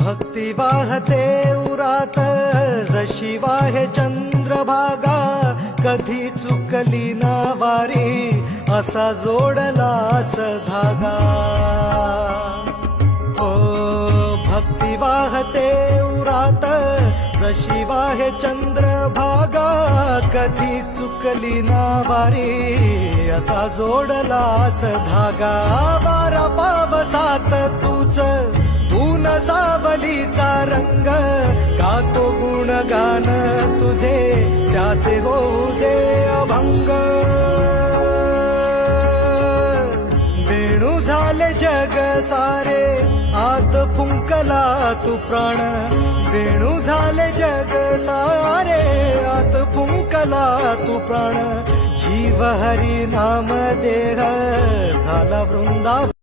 भक्ती वाहते उरात जशी वाहे चंद्रभागा, कधी चुकली ना वारी असा जोडलास धागा. ओ भक्ती वाहते उरात जशी वाहे चंद्रभागा, कधी चुकली ना वारी असा जोडलास धागा. वारा पावसात तूच ऊन सावलीचा रंग, गातो गुणगान तुझे त्याचे होऊ दे अभंग. वेणू झाले जग सारे आत फुंकला तू प्राण, वेणू झाले जग सारे आत फुंकला तू प्राण. जीव हरी नाम देह झाला वृंदावन.